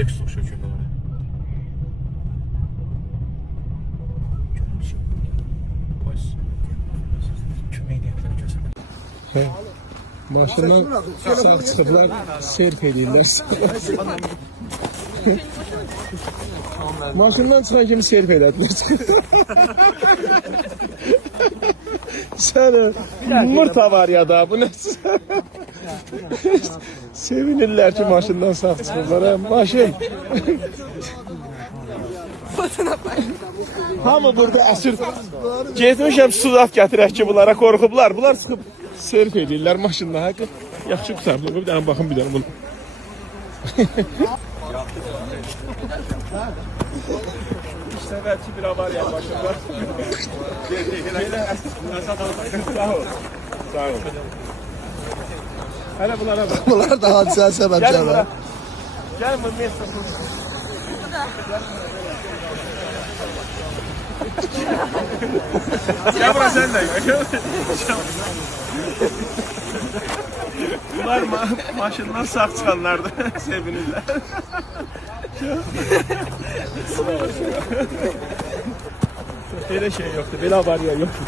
refleks söküldü oraya. Maşından sağ çıxıblar, serf edirlər. Maşından çıxan kimi serf elədilər. Səni mırta var ya da bu nə? Sevinirlər ki maşından sağ çıxıblar. Maşın. Hamı burada əsir. Getmişəm sudat gətirək ki bunlara qorxublar. Bunlar çıxıb serf edirlər maşınla. Yaxşı qusarlı. Bir dənə baxın bir dənə bunu. İşte belki bir avariya başında. Sağ ol. Sağ ol. Hele bunlara bak. Bunlar da hadisəyə səbəbçilər var. Gelin bu mesut. Gel buraya sen de. Bunlar maşından sağ çıkanlardı. Sevinirler. Böyle şey yoktu. Böyle avariya yoktu.